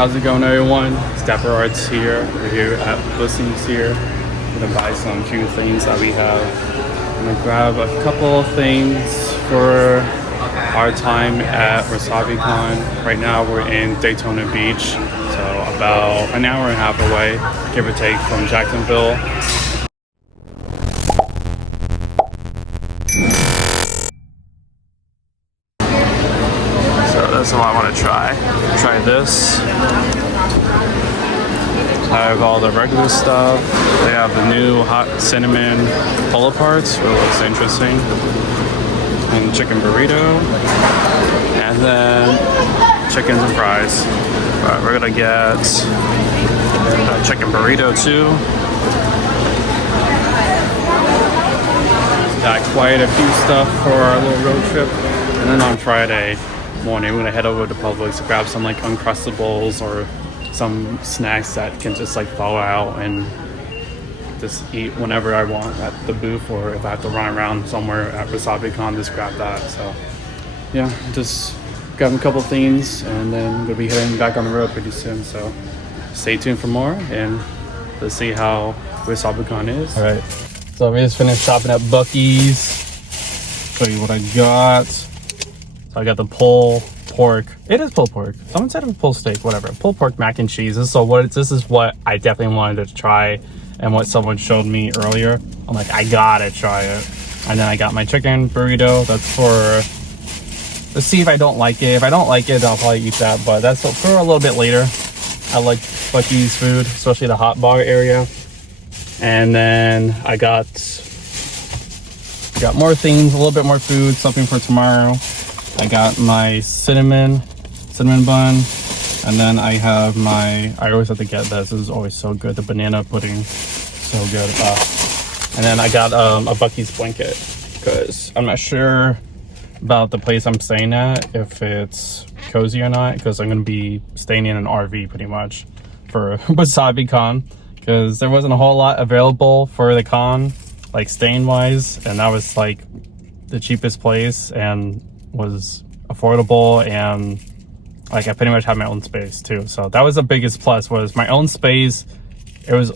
How's it going, everyone? Stepper Arts here. We're here at Bussey's here. I'm gonna buy some few things that we have. I'm gonna grab a couple of things for our time at WasabiCon. Right now we're in Daytona Beach, so about an hour and a half away, give or take, from Jacksonville. So I want to try this. I have all the regular stuff. They have the new hot cinnamon pull aparts, which looks interesting, and chicken burrito, and then chickens and fries. But we're gonna get a chicken burrito too. Got quite a few stuff for our little road trip, and then on Friday morning, we're gonna head over to Publix to grab some like Uncrustables or some snacks that can just like thaw out and just eat whenever I want at the booth, or if I have to run around somewhere at WasabiCon, just grab that. So yeah, just grab a couple things and then we'll be heading back on the road pretty soon. So stay tuned for more and let's see how WasabiCon is. All right, so we just finished shopping at Buc-ee's. Show you what I got. So I got the pulled pork. It is pulled pork. Someone said it was pulled steak, whatever. Pulled pork mac and cheese. This is what I definitely wanted to try, and what someone showed me earlier. I'm like, I gotta try it. And then I got my chicken burrito. That's for, let's see if I don't like it. If I don't like it, I'll probably eat that, but that's for a little bit later. I like Buc-ee's food, especially the hot bar area. And then I got more things, a little bit more food, something for tomorrow. I got my cinnamon bun, and then I have I always have to get this. This is always so good. The banana pudding, so good. And then I got a Buc-ee's blanket, because I'm not sure about the place I'm staying at, if it's cozy or not, because I'm going to be staying in an RV pretty much for WasabiCon, because there wasn't a whole lot available for the con, like staying wise, and that was like the cheapest place and was affordable, and like I pretty much had my own space too. So that was the biggest plus, was my own space. It was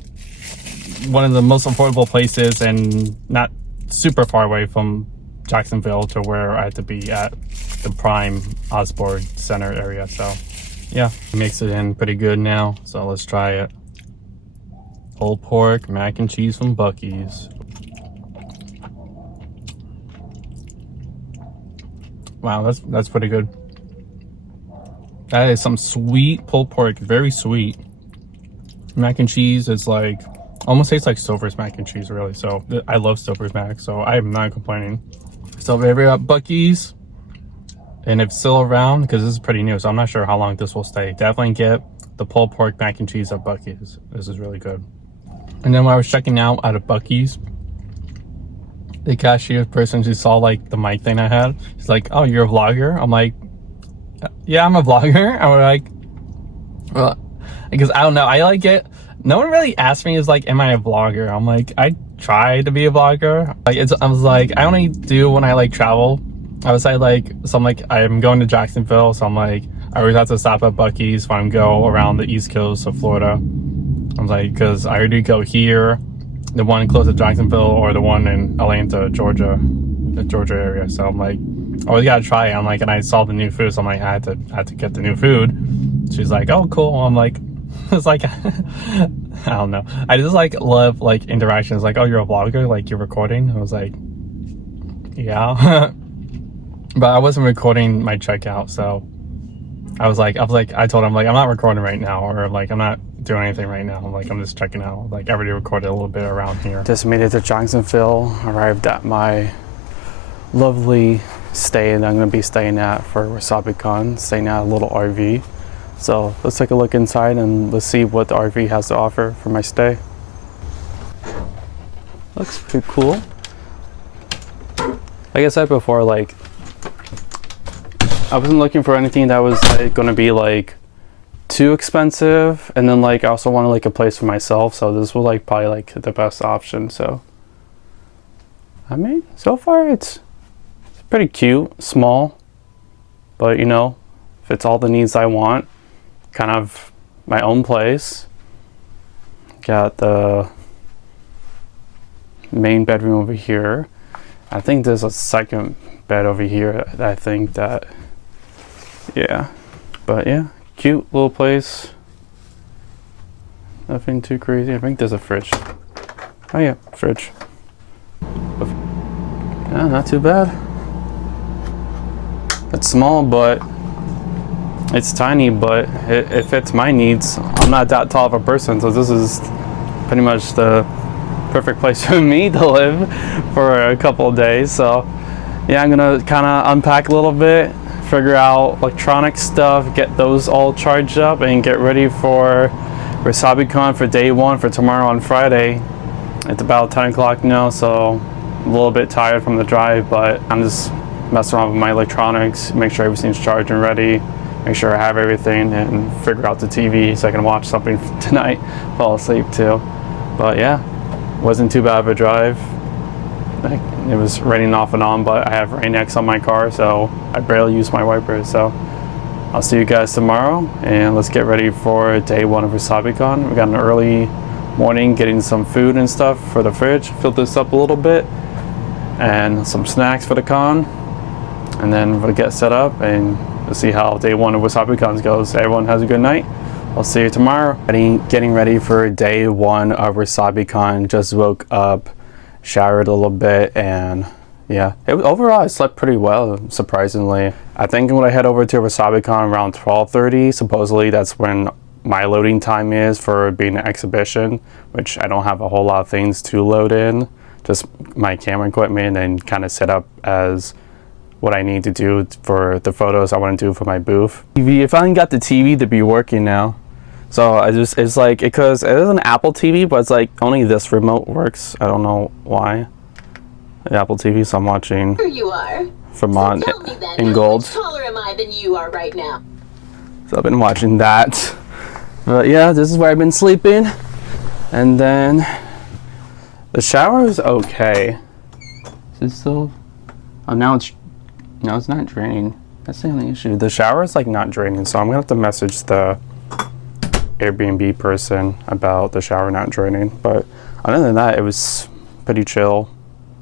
one of the most affordable places and not super far away from Jacksonville to where I had to be at the prime Osborne Center area. So yeah, it makes it in pretty good now. So let's try it. Pulled pork mac and cheese from Buc-ee's. Wow, that's pretty good. That is some sweet pulled pork, very sweet. Mac and cheese is like, almost tastes like Stouffer's mac and cheese, really. So I love Stouffer's mac, so I'm not complaining. So we're at Buc-ee's, and if it's still around, because this is pretty new, so I'm not sure how long this will stay. Definitely get the pulled pork mac and cheese at Buc-ee's. This is really good. And then when I was checking out at a Buc-ee's, the cashier person, she saw like the mic thing I had. She's like, "Oh, you're a vlogger?" I'm like, "Yeah, I'm a vlogger." I'm like, well, because I don't know, I like it. No one really asked me, is like, am I a vlogger? I'm like, I try to be a vlogger. Like I was like, I only do when I like travel. I was like, so I'm like, I'm going to Jacksonville, so I'm like, I always have to stop at Buc-ee's when I go around the East Coast of Florida. I'm like, because I already go here, the one close to Jacksonville, or the one in Atlanta, Georgia, the Georgia area. So I'm like, I always gotta try it. I'm like, and I saw the new food, so I'm like, I had to get the new food. She's like, "Oh, cool." I'm like, it's like, I don't know. I just like love like interactions. Like, "Oh, you're a vlogger? Like you're recording?" I was like, "Yeah," but I wasn't recording my checkout, so I told him, like, I'm not recording right now, or like I'm not doing anything right now. Like, I'm just checking out. Like, I already recorded a little bit around here. Just made it to Jacksonville. Arrived at my lovely stay that I'm going to be staying at for WasabiCon. Staying at a little RV. So let's take a look inside and let's see what the RV has to offer for my stay. Looks pretty cool. Like I said before, like, I wasn't looking for anything that was like going to be like too expensive, and then like I also wanted like a place for myself, so this was like probably like the best option. So I mean, so far it's pretty cute, small, but you know, fits all the needs I want. Kind of my own place. Got the main bedroom over here. I think there's a second bed over here. I think that, yeah. But yeah, cute little place. Nothing too crazy. I think there's a fridge. Oh yeah, fridge. Yeah, not too bad. It's small, but it's tiny, but it fits my needs. I'm not that tall of a person, so this is pretty much the perfect place for me to live for a couple of days. So yeah, I'm gonna kind of unpack a little bit, figure out electronic stuff, get those all charged up, and get ready for WasabiCon for day one for tomorrow on Friday. It's about 10 o'clock now, so a little bit tired from the drive, but I'm just messing around with my electronics, make sure everything's charged and ready, make sure I have everything, and figure out the TV so I can watch something tonight, fall asleep too. But yeah, wasn't too bad of a drive. It was raining off and on, but I have rain X on my car, so I barely use my wipers. So I'll see you guys tomorrow, and let's get ready for day one of WasabiCon. We got an early morning getting some food and stuff for the fridge, filled this up a little bit, and some snacks for the con, and then we'll get set up and we'll see how day one of WasabiCon goes. Everyone has a good night. I'll see you tomorrow. Getting ready for day one of WasabiCon. Just woke up, showered a little bit, and yeah, overall I slept pretty well, surprisingly. I think when I head over to WasabiCon around 12:30, supposedly that's when my loading time is for being an exhibition, which I don't have a whole lot of things to load in, just my camera equipment and kind of set up as what I need to do for the photos I want to do for my booth. I finally got the TV to be working now. So it's like, because it is an Apple TV, but it's like only this remote works. I don't know why. The Apple TV, so I'm watching Here you are. Vermont So tell me then, in how gold. much taller am I than you are right now? So I've been watching that. But yeah, this is where I've been sleeping. And then the shower is okay. Is it still? Oh, now it's not draining. That's the only issue. The shower is like not draining, so I'm gonna have to message the Airbnb person about the shower not draining. But other than that, it was pretty chill,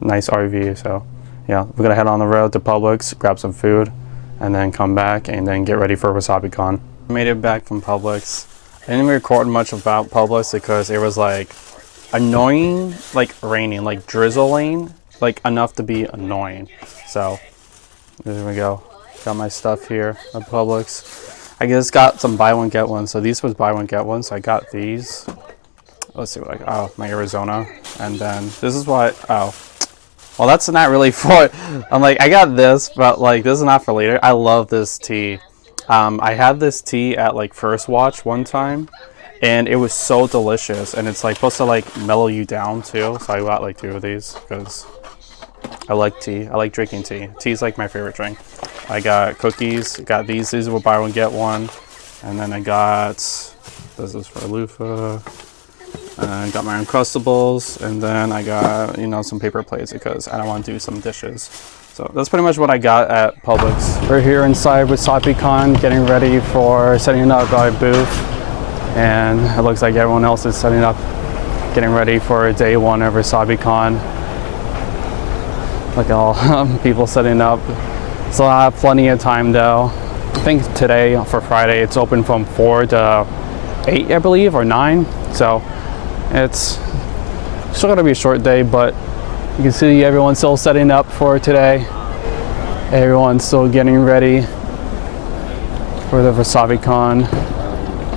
nice RV. So yeah, we're gonna head on the road to Publix, grab some food, and then come back and then get ready for WasabiCon. I made it back from Publix. I didn't record much about Publix because it was like annoying, like raining, like drizzling, like enough to be annoying. So there we go. Got my stuff here at Publix. I just got some buy one get one. So these was buy one get one. So I got these. Let's see what I got. Oh, my Arizona. And then this is what, oh, well, that's not really for, I'm like, I got this, but like, this is not for later. I love this tea. I had this tea at like First Watch one time, and it was so delicious. And it's like supposed to like mellow you down too. So I got like 2 of these because I like tea. I like drinking tea. Tea's like my favorite drink. I got cookies. Got these. These were buy one get one. And then I got, this is for loofah. I got my Uncrustables, and then I got, you know, some paper plates because I don't want to do some dishes. So that's pretty much what I got at Publix. We're here inside WasabiCon, getting ready for setting up our booth, and it looks like everyone else is setting up, getting ready for day one of WasabiCon. Look at all people setting up. So I have plenty of time though. I think today for Friday it's open from 4 to 8, I believe, or 9. So it's still gonna be a short day, but you can see everyone's still setting up for today. Everyone's still getting ready for the WasabiCon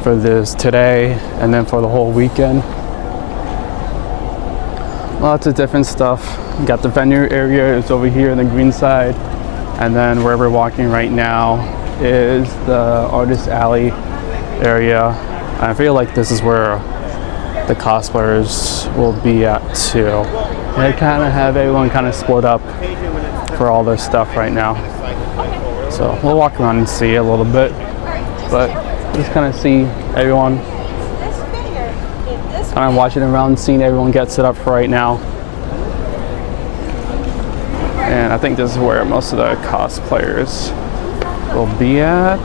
for this today and then for the whole weekend. Lots of different stuff. Got the venue area, it's over here in the green side. And then where we're walking right now is the Artist Alley area. I feel like this is where the cosplayers will be at too. They kind of have everyone kind of split up for all their stuff right now. So we'll walk around and see a little bit, but just kind of see everyone. Kind of watching around, seeing everyone get set up for right now. And I think this is where most of the cosplayers will be at.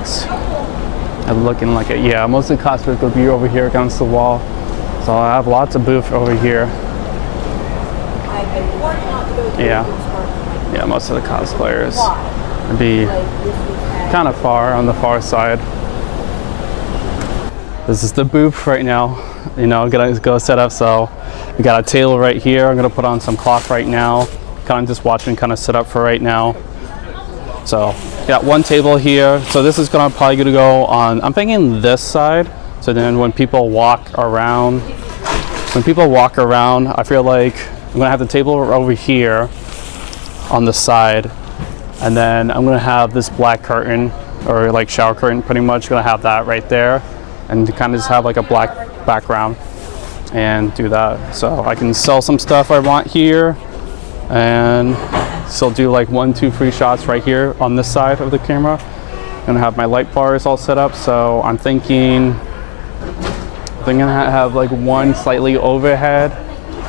looking like it. Yeah, most of the cosplayers will be over here against the wall. So I have lots of booth over here. Yeah, yeah, most of the cosplayers would be kind of far on the far side. This is the booth right now. You know, gonna go set up. So we got a table right here. I'm gonna put on some cloth right now. Kind of just watching, kind of set up for right now. So got one table here. So this is probably gonna go on, I'm thinking this side. So then when people walk around, I feel like I'm gonna have the table over here on the side, and then I'm gonna have this black curtain, or like shower curtain, pretty much gonna have that right there, and to kind of just have like a black background and do that. So I can sell some stuff I want here, and still do like 1, 2 free shots right here on this side of the camera. I'm gonna have my light bars all set up. So I'm thinking gonna have like 1 slightly overhead,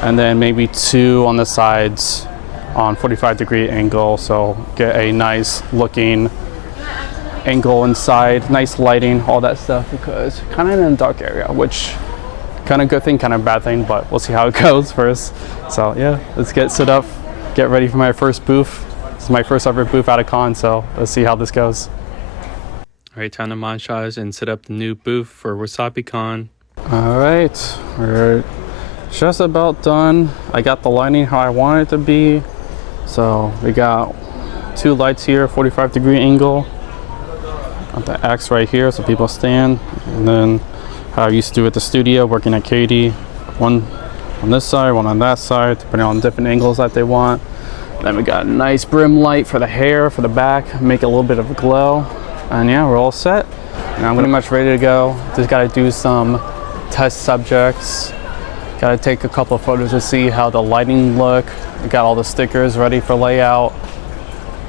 and then maybe 2 on the sides on 45-degree angle. So get a nice looking angle inside, nice lighting, all that stuff, because kind of in a dark area, which kind of good thing, kind of bad thing, but we'll see how it goes first. So yeah, let's get set up, get ready for my first booth. This is my first ever booth at a con, so let's see how this goes. All right, time to montage and set up the new booth for WasabiCon. All right, we're just about done. I got the lighting how I want it to be. So we got 2 lights here, 45-degree angle. Got the X right here so people stand. And then how I used to do at the studio, working at Katie. 1 on this side, 1 on that side, depending on different angles that they want. Then we got a nice brim light for the hair, for the back, make a little bit of a glow. And yeah, we're all set. And I'm pretty much ready to go. Just gotta do some test subjects. Gotta take a couple of photos to see how the lighting look. We got all the stickers ready for layout.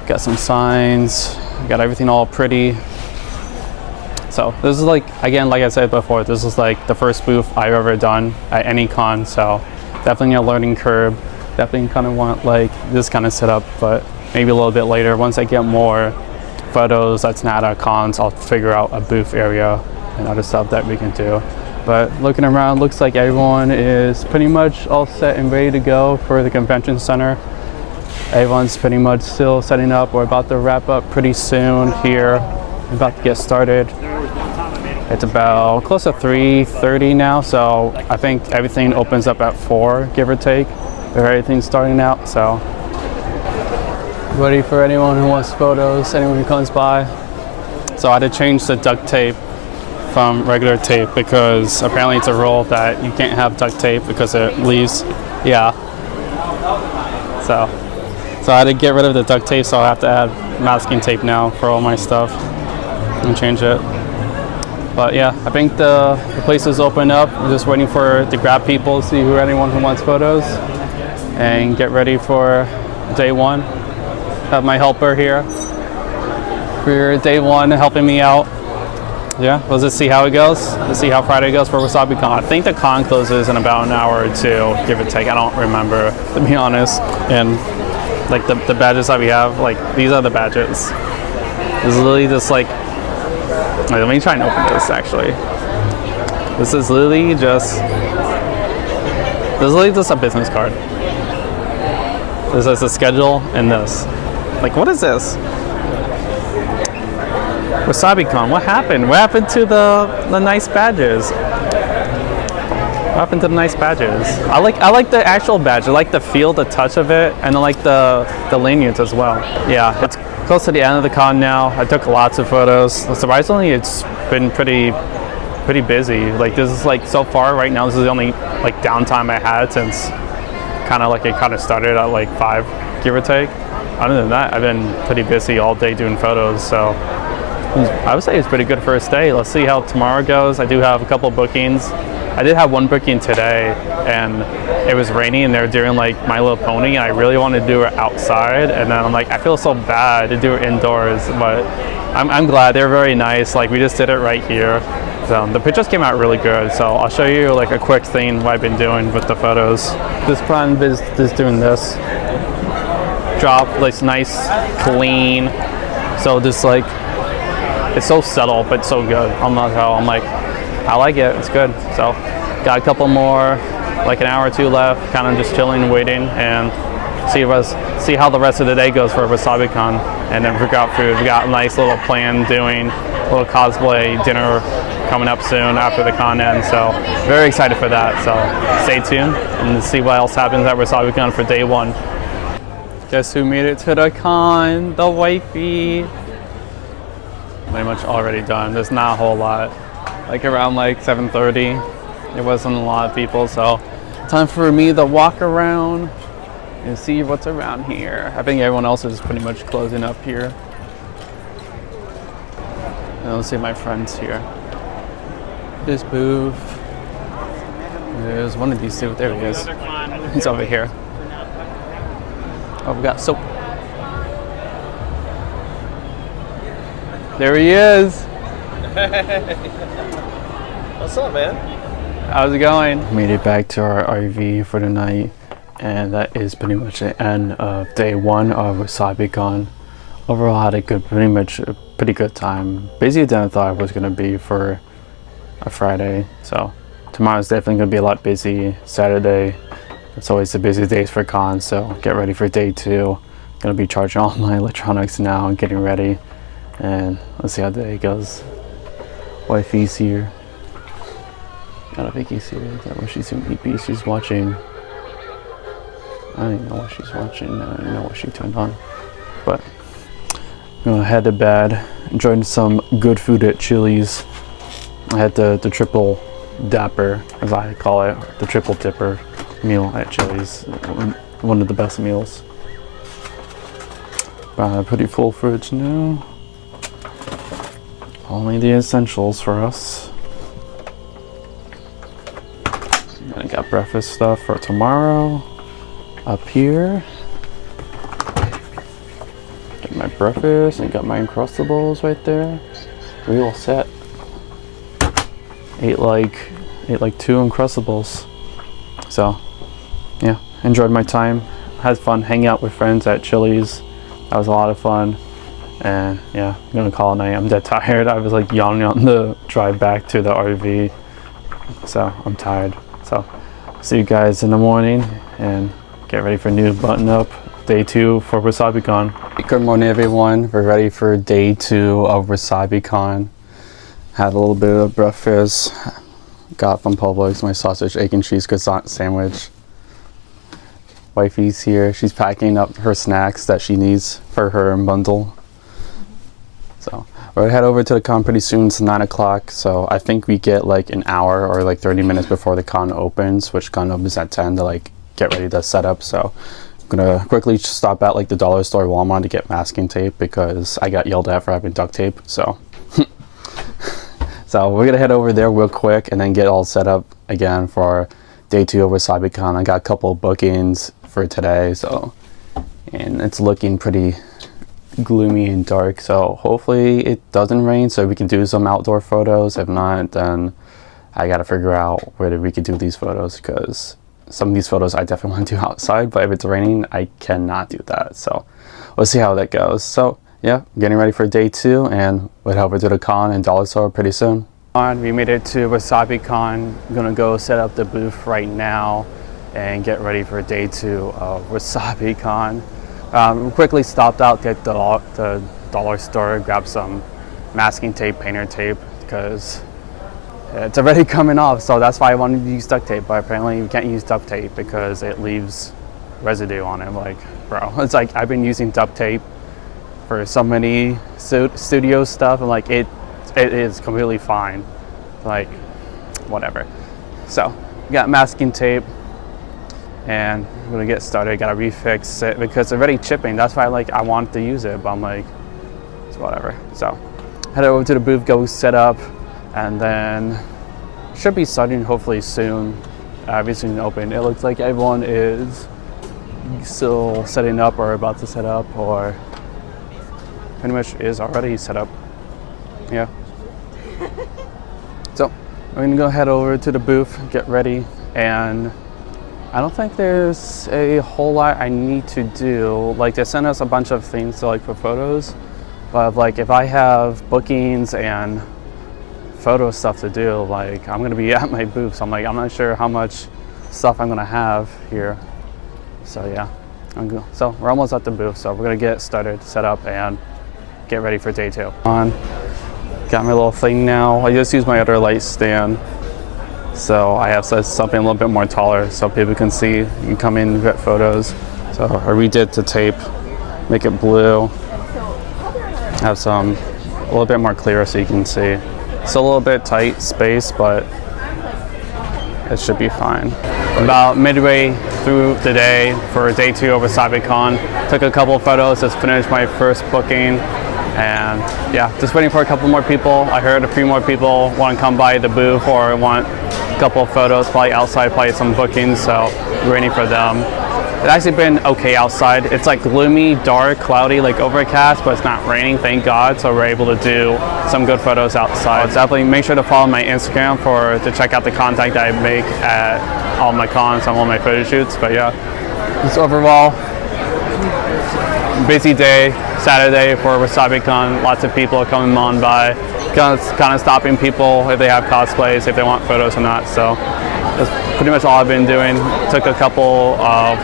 Got some signs. Got everything all pretty. So this is like, again, like I said before, this is like the first booth I've ever done at any con. So definitely a learning curve. Definitely kind of want like this kind of setup, but maybe a little bit later, once I get more photos that's not at cons, I'll figure out a booth area and other stuff that we can do. But looking around, looks like everyone is pretty much all set and ready to go for the convention center. Everyone's pretty much still setting up. We're about to wrap up pretty soon here. We're about to get started. It's about close to 3:30 now, so I think everything opens up at 4, give or take. Everything's starting out, so. Ready for anyone who wants photos, anyone who comes by. So I had to change the duct tape from regular tape because apparently it's a rule that you can't have duct tape because it leaves. Yeah. So I had to get rid of the duct tape, so I have to add masking tape now for all my stuff and change it. But yeah, I think the place is open up. I'm just waiting to grab people, see anyone who wants photos, and get ready for day 1. Have my helper here for day 1 helping me out. Yeah, let's just see how it goes. Let's see how Friday goes for WasabiCon. I think the con closes in about an hour or 2, give or take. I don't remember, to be honest. And like the badges that we have, like these are the badges. This is literally just like, let me try and open this actually. This is literally just a business card. This is a schedule and this. Like, what is this? WasabiCon, what happened? What happened to the nice badges? What happened to the nice badges? I like the actual badge. I like the feel, the touch of it, and I like the lanyards as well. Yeah, it's close to the end of the con now. I took lots of photos. Surprisingly, it's been pretty busy. Like this is like so far right now. This is the only like downtime I had since it kind of started at like 5, give or take. Other than that, I've been pretty busy all day doing photos. So I would say it's a pretty good first day. Let's see how tomorrow goes. I do have a couple bookings. I did have one booking today, and it was raining, and they were doing like My Little Pony, and I really wanted to do it outside, and then I'm like, I feel so bad to do it indoors, but I'm glad. They're very nice. Like we just did it right here. So the pictures came out really good. So I'll show you like a quick thing what I've been doing with the photos. This prime is doing this. Drop like nice, clean. So just like It's so subtle, but so good. I'm not how I'm like, I like it. It's good. So, got a couple more, like an hour or two left. Kind of just chilling, waiting, and see how the rest of the day goes for WasabiCon, and then figure out food. We got a nice little plan doing a little cosplay dinner coming up soon after the con ends. So, very excited for that. So, stay tuned and see what else happens at WasabiCon for day one. Guess who made it to the con? The wifey. Pretty much already done. There's not a whole lot. Like around like 7:30, there wasn't a lot of people, so time for me to walk around and see what's around here. I think everyone else is pretty much closing up here. And let's see my friends here. This booth. There's one of these two. There he is. He's over here. Oh, we got soap. There he is. What's up, man? How's it going? Made it back to our RV for the night, and that is pretty much the end of day one of WasabiCon. Overall, had a pretty good time. Busier than I thought it was gonna be for a Friday. So tomorrow's definitely gonna be a lot busy. Saturday, it's always the busy days for cons. So get ready for day two. Gonna be charging all my electronics now and getting ready. And let's see how the day goes. Wifey's here. I don't think he's here. That was she's in PP. She's watching. I don't even know what she's watching. I don't even know what she turned on. But I'm gonna head to bed. Enjoying some good food at Chili's. I had the triple dapper, as I call it, the triple dipper meal at Chili's. One of the best meals. Pretty full fridge now. Only the essentials for us. I got breakfast stuff for tomorrow. Up here. Got my breakfast and got my Uncrustables right there. We all set. Ate like 2 Uncrustables. So yeah, enjoyed my time. Had fun hanging out with friends at Chili's. That was a lot of fun. And yeah, I'm gonna call it a night. I'm dead tired. I was like yawning on the drive back to the RV. So I'm tired. So see you guys in the morning and get ready for new button up day 2 for WasabiCon. Good morning everyone. We're ready for day 2 of WasabiCon. Had a little bit of breakfast. Got from Publix my sausage, egg and cheese croissant sandwich. Wifey's here. She's packing up her snacks that she needs for her bundle. So we're gonna head over to the con pretty soon. It's 9 o'clock, so I think we get like an hour or like 30 minutes before the con opens, which con opens at 10 to like get ready to set up. So I'm gonna quickly stop at like the dollar store Walmart to get masking tape because I got yelled at for having duct tape. So so we're gonna head over there real quick and then get all set up again for day 2 of WasabiCon. I got a couple of bookings for today, so and it's looking pretty gloomy and dark, so hopefully it doesn't rain so we can do some outdoor photos. If not, then I gotta figure out whether we could do these photos, because some of these photos I definitely want to do outside, but if it's raining I cannot do that. So we'll see how that goes. So yeah, getting ready for day 2 and we'll head over to the con and dollar store pretty soon. We made it to WasabiCon. I'm gonna go set up the booth right now and get ready for day 2 of WasabiCon. Quickly stopped out at the dollar store, grabbed some masking tape, painter tape, because it's already coming off, so that's why I wanted to use duct tape, but apparently you can't use duct tape because it leaves residue on it. Like, bro, it's like I've been using duct tape for so many studio stuff, and like it is completely fine, like whatever. So got masking tape and I'm gonna get started. Gotta refix it because it's already chipping. That's why I want to use it, but I'm like, it's whatever. So head over to the booth, go set up, and then should be starting hopefully soon. Soon open. It looks like everyone is still setting up or about to set up, or pretty much is already set up. Yeah. So we're gonna go head over to the booth, get ready, and I don't think there's a whole lot I need to do. Like, they sent us a bunch of things to for photos, But like if I have bookings and photo stuff to do, like I'm gonna be at my booth, so I'm not sure how much stuff I'm gonna have here. So yeah, so we're almost at the booth, so we're gonna get started, set up, and get ready for day 2. Got my little thing now. I just use my other light stand, so I have something a little bit more taller so people can see. You can come in and get photos. So I redid the tape, make it blue, have some a little bit more clear so you can see. It's a little bit tight space, but it should be fine. About midway through the day for day 2 of WasabiCon, took a couple of photos, just finished my first booking, and yeah, just waiting for a couple more people. I heard a few more people want to come by the booth or want a couple of photos, probably outside, probably some bookings, so waiting for them. It's actually been okay outside. It's like gloomy, dark, cloudy, like overcast, but it's not raining, thank God, so we're able to do some good photos outside. So definitely make sure to follow my Instagram to check out the content that I make at all my cons and all my photo shoots. But yeah, just overall, busy day, Saturday for WasabiCon. Lots of people are coming on by, kind of stopping people if they have cosplays, if they want photos or not. So that's pretty much all I've been doing. Took a couple of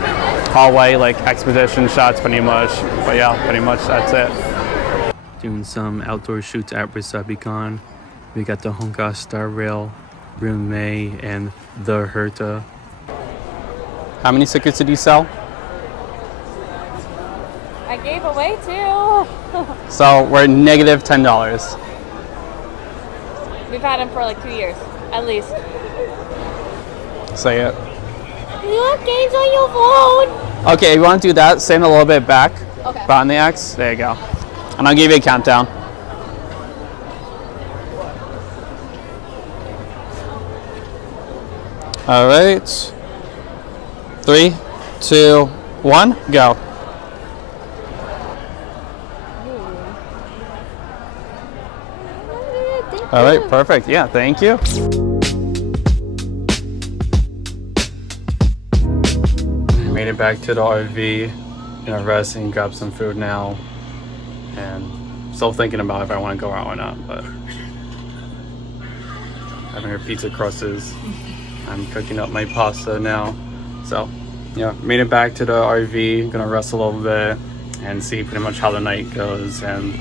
hallway like exposition shots pretty much, but yeah, pretty much that's it. Doing some outdoor shoots at WasabiCon. We got the Honka Star Rail, Brune May, and the Herta. How many stickers did you sell? I gave away 2. So we're negative $10. We've had them for like 2 years, at least. Say it. You have games on your phone. Okay, if you want to do that, stand a little bit back. Okay. Behind the X. There you go. And I'll give you a countdown. All right. 3, 2, 1, go. All right, perfect. Yeah, thank you. Made it back to the RV, gonna rest and grab some food now, and still thinking about if I want to go out or not, but having our pizza crusts. I'm cooking up my pasta now, so yeah, made it back to the RV, gonna rest a little bit and see pretty much how the night goes, and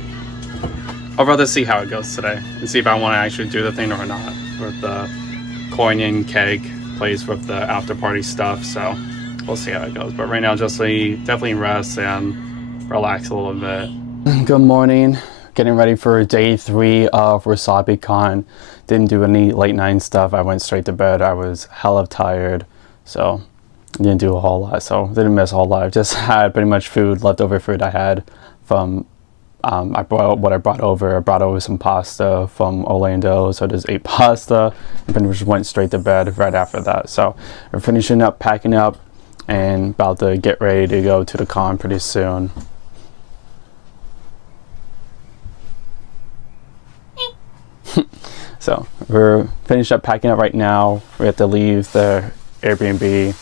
I'd rather see how it goes today and see if I want to actually do the thing or not with the coin and keg place with the after party stuff. So we'll see how it goes. But right now, just definitely rest and relax a little bit. Good morning. Getting ready for day 3 of WasabiCon. Didn't do any late night stuff. I went straight to bed. I was hella tired, so didn't do a whole lot. So didn't miss a whole lot. I just had pretty much leftover food I had from I brought over. I brought over some pasta from Orlando, so I just ate pasta and then just went straight to bed right after that. So we're finishing up, packing up, and about to get ready to go to the con pretty soon. So we're finished up packing up right now. We have to leave the Airbnb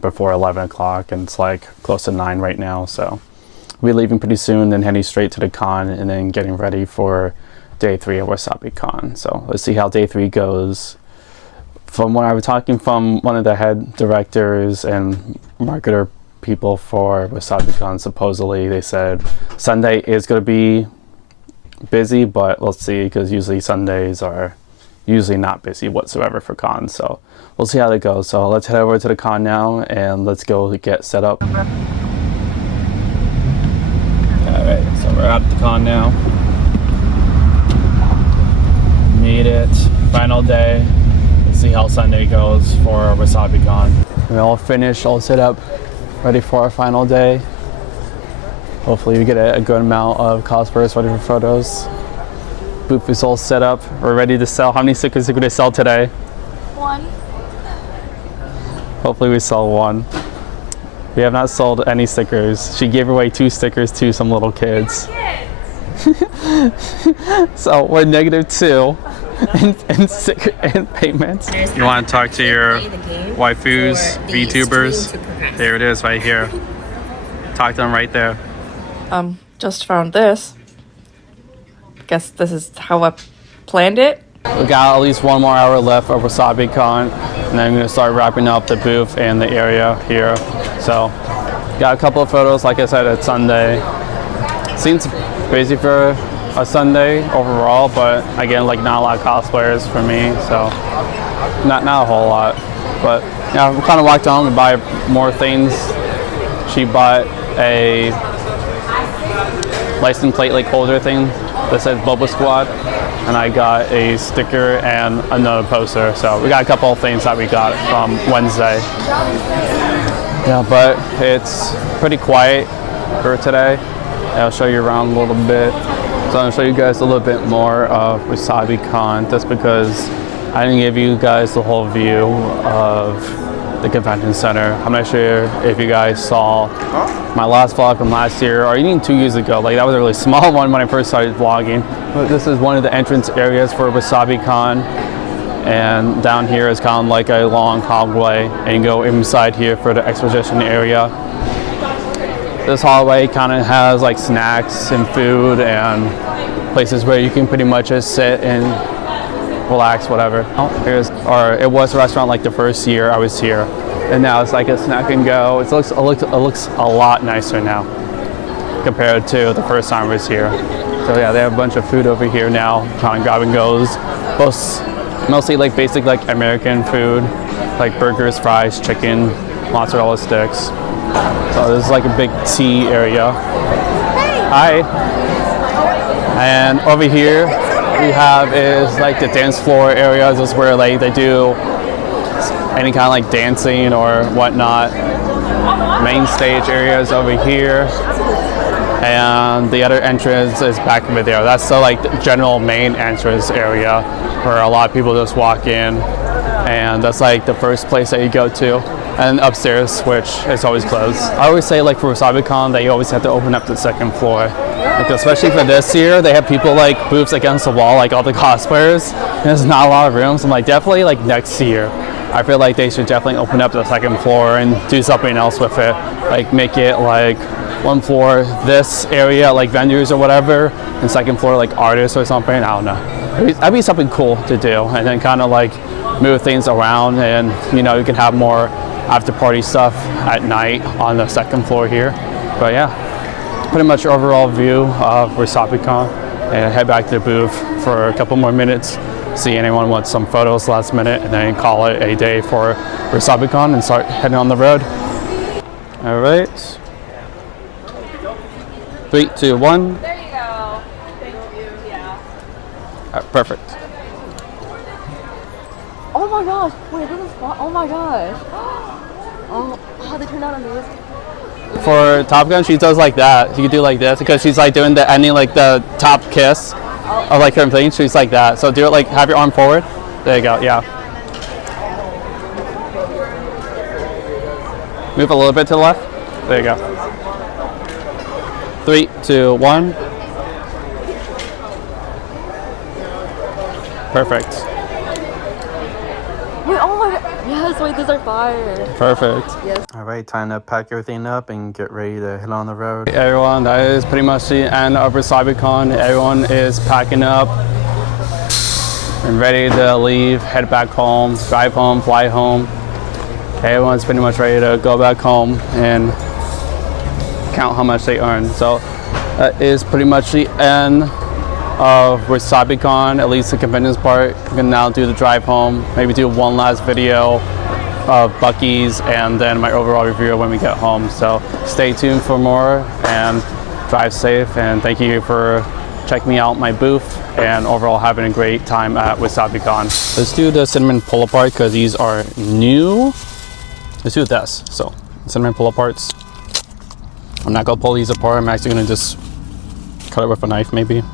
before 11 o'clock, and it's like close to 9 right now. So we're leaving pretty soon, then heading straight to the con, and then getting ready for day 3 of WasabiCon. So let's see how day 3 goes. From what I was talking from one of the head directors and marketer people for WasabiCon, supposedly they said Sunday is going to be busy, but let's see, because usually Sundays are usually not busy whatsoever for cons. So we'll see how that goes. So let's head over to the con now and let's go get set up. Alright, so we're at the con now. Made it. Final day. Let's see how Sunday goes for WasabiCon. We're all finished, all set up, ready for our final day. Hopefully we get a good amount of cosplayers ready for photos. Booth is all set up. We're ready to sell. How many stickers did we sell today? 1. Hopefully we sell 1. We have not sold any stickers. She gave away 2 stickers to some little kids. So we're -2 in payments. You want to talk to your waifus, VTubers? There it is right here. Talk to them right there. Just found this. guess this is how I planned it. We got at least 1 more hour left of WasabiCon, and then I'm gonna start wrapping up the booth and the area here. So, got a couple of photos. Like I said, it's Sunday. Seems busy for a Sunday overall, but again, like not a lot of cosplayers for me, so not a whole lot. But yeah, we kind of walked on to buy more things. She bought a license plate like holder thing that says Boba Squad, and I got a sticker and another poster. So we got a couple of things that we got from Wednesday. Yeah, but it's pretty quiet for today. I'll show you around a little bit. So I'm gonna show you guys a little bit more of WasabiCon, just because I didn't give you guys the whole view of the convention center. I'm not sure if you guys saw my last vlog from last year, or even 2 years ago. Like, that was a really small one when I first started vlogging. But this is one of the entrance areas for WasabiCon. And down here is kind of like a long hallway, and you go inside here for the exposition area. This hallway kind of has like snacks and food and places where you can pretty much just sit and relax, whatever. It was a restaurant like the first year I was here, and now it's like a snack and go. It looks a lot nicer now compared to the first time I was here. So yeah, they have a bunch of food over here now, kind of grab and goes. Mostly like basic like American food, like burgers, fries, chicken, mozzarella sticks. So this is like a big tea area. Hi. And over here we have is like the dance floor area. This is where like they do any kind of like dancing or whatnot. Main stage area is over here, and the other entrance is back over there. That's the like the general main entrance area where a lot of people just walk in, and that's like the first place that you go to. And upstairs, which is always closed. I always say like for WasabiCon, they always have to open up the second floor. Like, especially for this year, they have people like booths against the wall, like all the cosplayers. And there's not a lot of rooms. I'm like, definitely like next year, I feel like they should definitely open up the second floor and do something else with it. Like make it like one floor this area, like vendors or whatever, and second floor like artists or something. I don't know. That'd be something cool to do, and then kind of like move things around, and you know, you can have more after party stuff at night on the second floor here. But yeah, pretty much overall view of WasabiCon, and head back to the booth for a couple more minutes, see anyone wants some photos last minute, and then call it a day for WasabiCon and start heading on the road. All right. 3, 2, 1. There you go. Thank you. Yeah. All right, perfect. Oh my gosh. Wait, this is fun. Oh my gosh. Oh, how they turned out amazing. For Top Gun, she does like that. She can do like this because she's like doing the ending, like the top kiss of like her thing. She's like that. So do it like, have your arm forward. There you go. Yeah. Move a little bit to the left. There you go. 3, 2, 1. Perfect. Wait, oh my god. Yes, wait, these are fire. Perfect. Yes. All right, time to pack everything up and get ready to hit on the road. Hey everyone, that is pretty much the end of WasabiCon. Everyone is packing up and ready to leave, head back home, drive home, fly home. Everyone's pretty much ready to go back home and count how much they earn. So that is pretty much the end of WasabiCon, at least the conventions part. We can now do the drive home, maybe do one last video of Buc-ee's, and then my overall review when we get home. So stay tuned for more, and drive safe, and thank you for checking me out my booth, and overall having a great time at WasabiCon. Let's do the cinnamon pull apart because these are new. Let's do this. So cinnamon pull aparts. I'm not gonna pull these apart. I'm actually gonna just cut it with a knife maybe.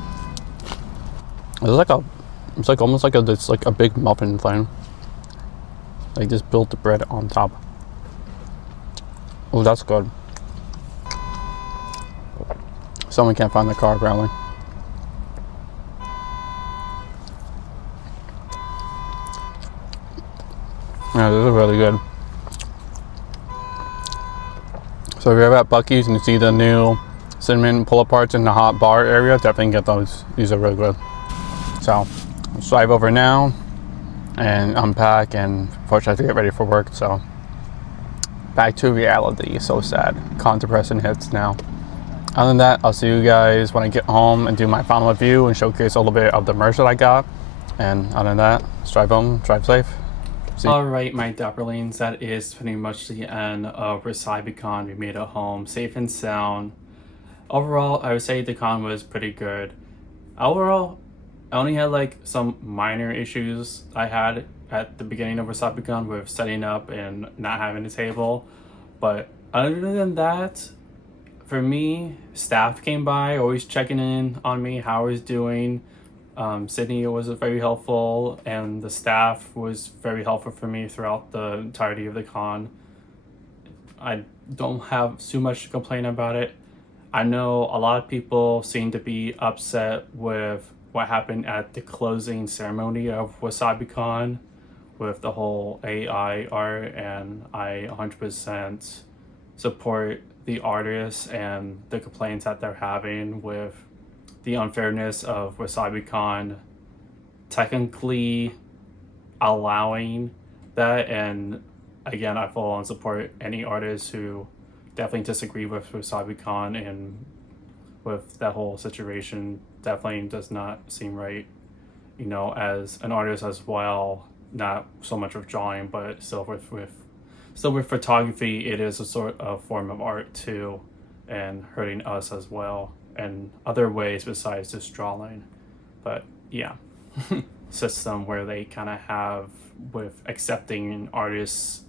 It's like almost like a big muffin thing. Like just build the bread on top. Oh, that's good. Someone can't find the car apparently. Yeah, this is really good. So if you're ever at Buc-ee's and you see the new cinnamon pull aparts in the hot bar area. Definitely get those. These are really good. So let's drive over now and unpack, and first I have to get ready for work. So back to reality. So sad. Con depression hits now. Other than that, I'll see you guys when I get home and do my final review and showcase a little bit of the merch that I got. And other than that, let's drive home, drive safe. Alright, my dapperlings, that is pretty much the end of WasabiCon. We made it home safe and sound. Overall, I would say the con was pretty good. Overall, I only had like some minor issues I had at the beginning of WasabiCon with setting up and not having a table. But other than that, for me, staff came by, always checking in on me, how I was doing. Sydney was very helpful, and the staff was very helpful for me throughout the entirety of the con. I don't have too much to complain about it. I know a lot of people seem to be upset with what happened at the closing ceremony of WasabiCon with the whole AI art, and I 100% support the artists and the complaints that they're having with the unfairness of WasabiCon technically allowing that. And again, I full on support any artists who definitely disagree with WasabiCon and with that whole situation. Definitely does not seem right, you know, as an artist as well, not so much with drawing, but still with photography, it is a sort of form of art too, and hurting us as well in other ways besides just drawing. But yeah, system where they kind of have with accepting artists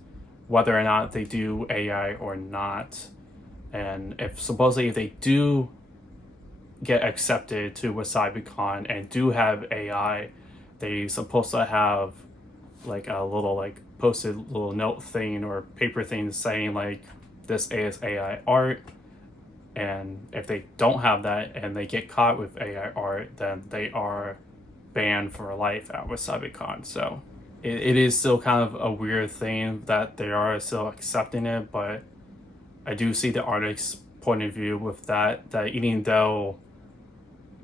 whether or not they do AI or not. And if supposedly if they do get accepted to WasabiCon and do have AI, they supposed to have like a little like posted little note thing or paper thing saying like this is AI art. And if they don't have that and they get caught with AI art, then they are banned for life at WasabiCon. So it is still kind of a weird thing that they are still accepting it, but I do see the artist's point of view with that even though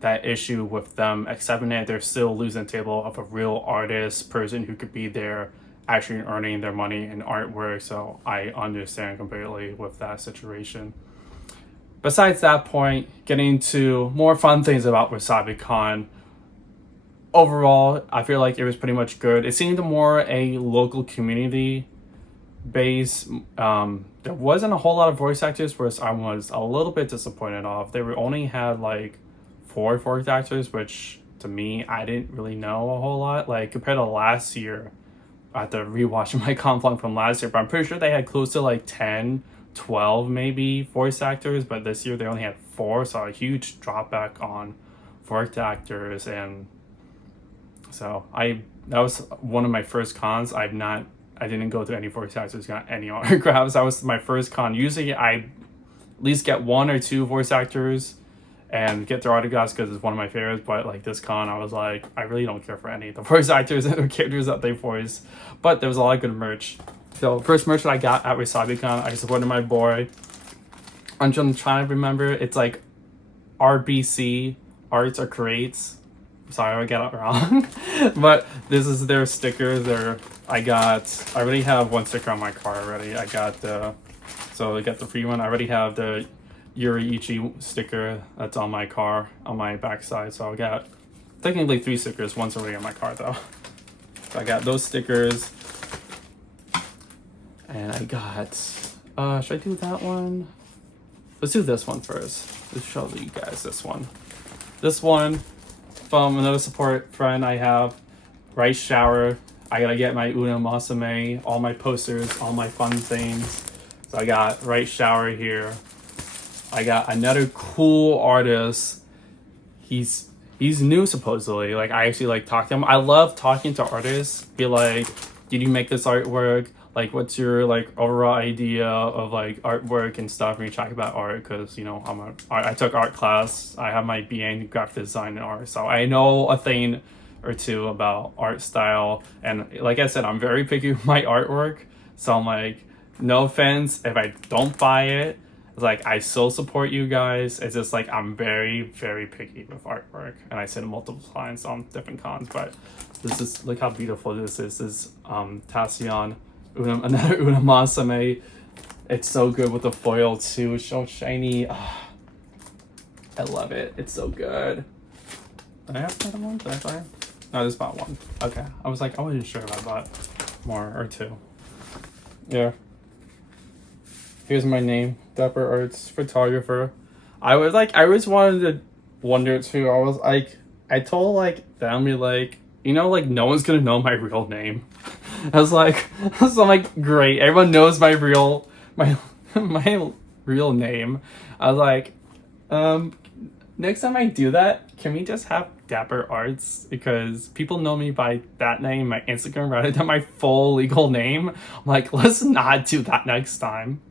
that issue with them accepting it, they're still losing the table of a real artist person who could be there actually earning their money in artwork. So I understand completely with that situation. Besides that point, getting to more fun things about WasabiCon. Overall, I feel like it was pretty much good. It seemed more a local community base. There wasn't a whole lot of voice actors, whereas I was a little bit disappointed off. They were only had like 4 voice actors, which to me, I didn't really know a whole lot. Like compared to last year, I have to rewatch my conflict from last year, but I'm pretty sure they had close to like 10, 12 maybe voice actors, but this year they only had 4, so a huge drop back on voice actors. And so that was one of my first cons. I didn't go to any voice actors, got any autographs. That was my first con. Usually I at least get 1 or 2 voice actors and get their autographs because it's one of my favorites. But like this con, I was like, I really don't care for any of the voice actors and the characters that they voice. But there was a lot of good merch. So first merch that I got at WasabiCon, I supported my boy. I'm trying to remember. It's like RBC, Arts or Creates. Sorry, I got it wrong. But this is their stickers. I already have 1 sticker on my car already. I got the free one. I already have the Yuriichi sticker that's on my car, on my backside. So I got technically 3 stickers. One's already on my car though. So I got those stickers. And I got, should I do that one? Let's do this one first. Let's show you guys this one. This one from another support friend I have, Rice Shower. I gotta get my Una Masame, all my posters, all my fun things. So I got Rice Shower here. I got another cool artist. He's new supposedly. Like I actually like talk to him. I love talking to artists. Be like, did you make this artwork? Like, what's your like overall idea of like artwork and stuff when you talk about art? Because you know I took art class. I have my BA in graphic design and art, so I know a thing or two about art style. And like I said, I'm very picky with my artwork. So I'm like, no offense if I don't buy it, as Like, I still support you guys. It's just like I'm very, very picky with artwork, and I said it multiple times on different cons. But this is, look how beautiful this is. This is Tassion, another Unamasame. It's so good with the foil too. It's so shiny. Ah, I love it. It's so good. Did I have another one? Did I buy? No, I just bought one. Okay, I was like, I wasn't sure if I bought more or two. Yeah. Here's my name, Dapper Arts Photographer. I always wanted to wonder too. I told like them, like, you know, like no one's gonna know my real name. I was like, so I'm like, great, everyone knows my real real name. I was like, next time I do that, can we just have Dapper Arts? Because people know me by that name, my Instagram, rather than my full legal name. I'm like, let's not do that next time.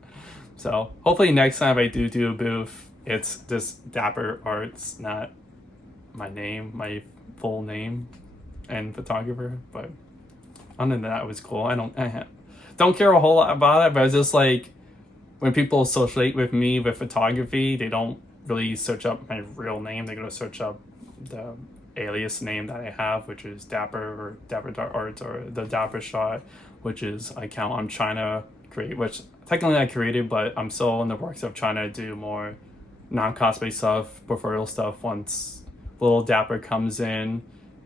So hopefully next time I do a booth, it's just Dapper Arts, not my name, my full name and photographer. But other than that, it was cool. I don't care a whole lot about it, but it's just like when people associate with me with photography, they don't really search up my real name. They're gonna search up the alias name that I have, which is Dapper or Dapper.arts or the Dapper Shot, which is an account I'm trying to create, which technically I created, but I'm still in the works of trying to do more non-cosplay stuff, portfolio stuff once Little Dapper comes in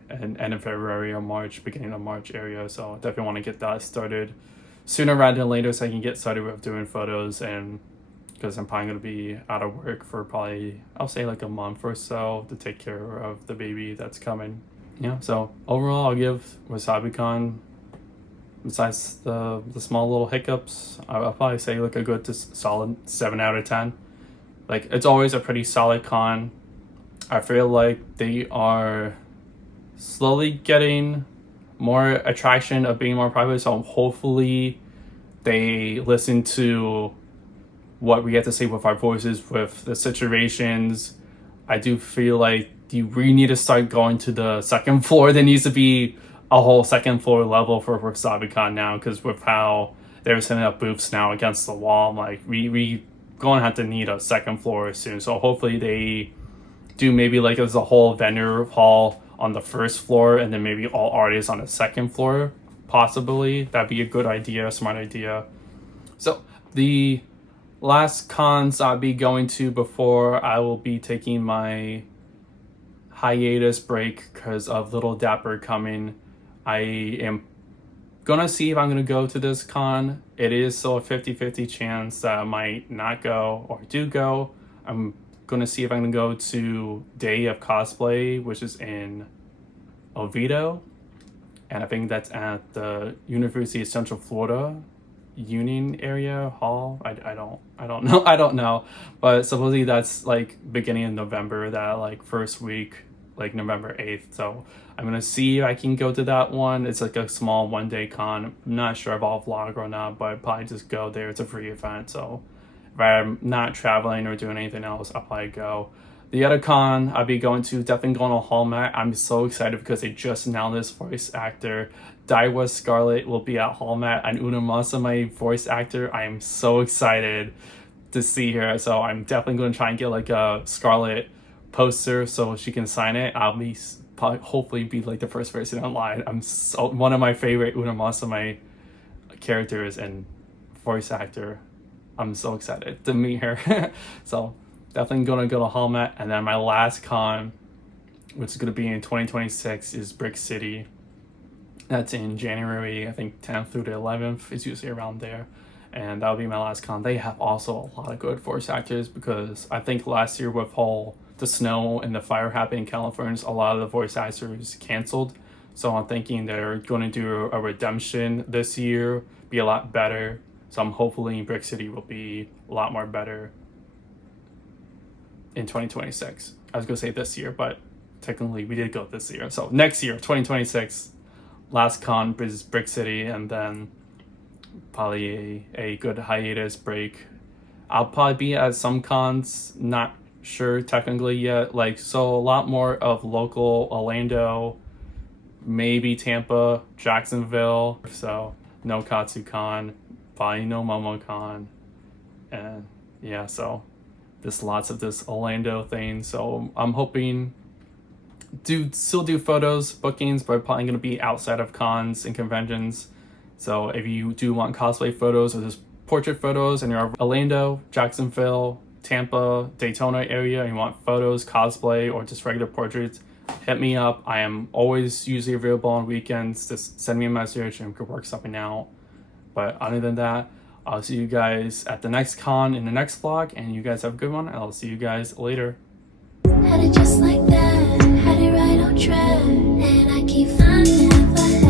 and end of February or March, beginning of March area. So definitely want to get that started sooner rather than later so I can get started with doing photos, and because I'm probably going to be out of work for probably, I'll say like a month or so to take care of the baby that's coming. Yeah, so overall I'll give WasabiCon, besides the small little hiccups, I'll probably say like a good to solid 7 out of 10. Like, it's always a pretty solid con. I feel like they are slowly getting more attraction of being more private, so hopefully they listen to what we have to say with our voices, with the situations. I do feel like you really need to start going to the second floor. There needs to be a whole second floor level for WasabiCon now, because with how they're setting up booths now against the wall, like we gonna have to need a second floor soon. So hopefully they do maybe like there's a whole vendor hall on the first floor and then maybe all artists on the second floor, possibly. That'd be a good idea, smart idea. So the last cons I'll be going to before I will be taking my hiatus break because of Little Dapper coming, I am gonna see if I'm gonna go to this con. It is still a 50-50 chance that I might not go or do go. I'm gonna see if I'm gonna go to Day of Cosplay, which is in Oviedo, and I think that's at the University of Central Florida Union area hall. I don't know, but supposedly that's like beginning of November, that like first week, like November 8th. So I'm gonna see if I can go to that one. It's like a small 1-day con. I'm not sure if I'll vlog or not, but probably just go there. It's a free event, so if I'm not traveling or doing anything else, I'll probably go. The other con I'll be going to, definitely going to Hallmat. I'm so excited because they just announced this voice actor. Daiwa Scarlett will be at Hallmat, and Unamasa, my voice actor. I am so excited to see her. So I'm definitely going to try and get like a Scarlett poster so she can sign it. I'll be probably, hopefully be like the first person online. I'm so, one of my favorite Unamasa, my characters and voice actor. I'm so excited to meet her. So definitely going to go to Hallmat. And then my last con, which is going to be in 2026, is Brick City. That's in January, I think 10th through the 11th. It's usually around there. And that'll be my last con. They have also a lot of good voice actors, because I think last year with all the snow and the fire happening in California, a lot of the voice actors canceled. So I'm thinking they're going to do a redemption this year, be a lot better. So I'm hopefully Brick City will be a lot more better in 2026. I was going to say this year, but technically we did go this year. So next year, 2026, last con is Brick City, and then probably a good hiatus break. I'll probably be at some cons, not sure technically yet. Like, so a lot more of local Orlando, maybe Tampa, Jacksonville. So no KatsuCon, probably no MomoCon, and yeah, so there's lots of this Orlando thing. So I'm hoping still do photos, bookings, but probably going to be outside of cons and conventions. So if you do want cosplay photos or just portrait photos and you're Orlando, Jacksonville, Tampa, Daytona area, and you want photos, cosplay, or just regular portraits, hit me up. I am always usually available on weekends. Just send me a message and we could work something out. But other than that, I'll see you guys at the next con in the next vlog, and you guys have a good one. I'll see you guys later. Had it just like that, had it right on track, and I keep finding it, but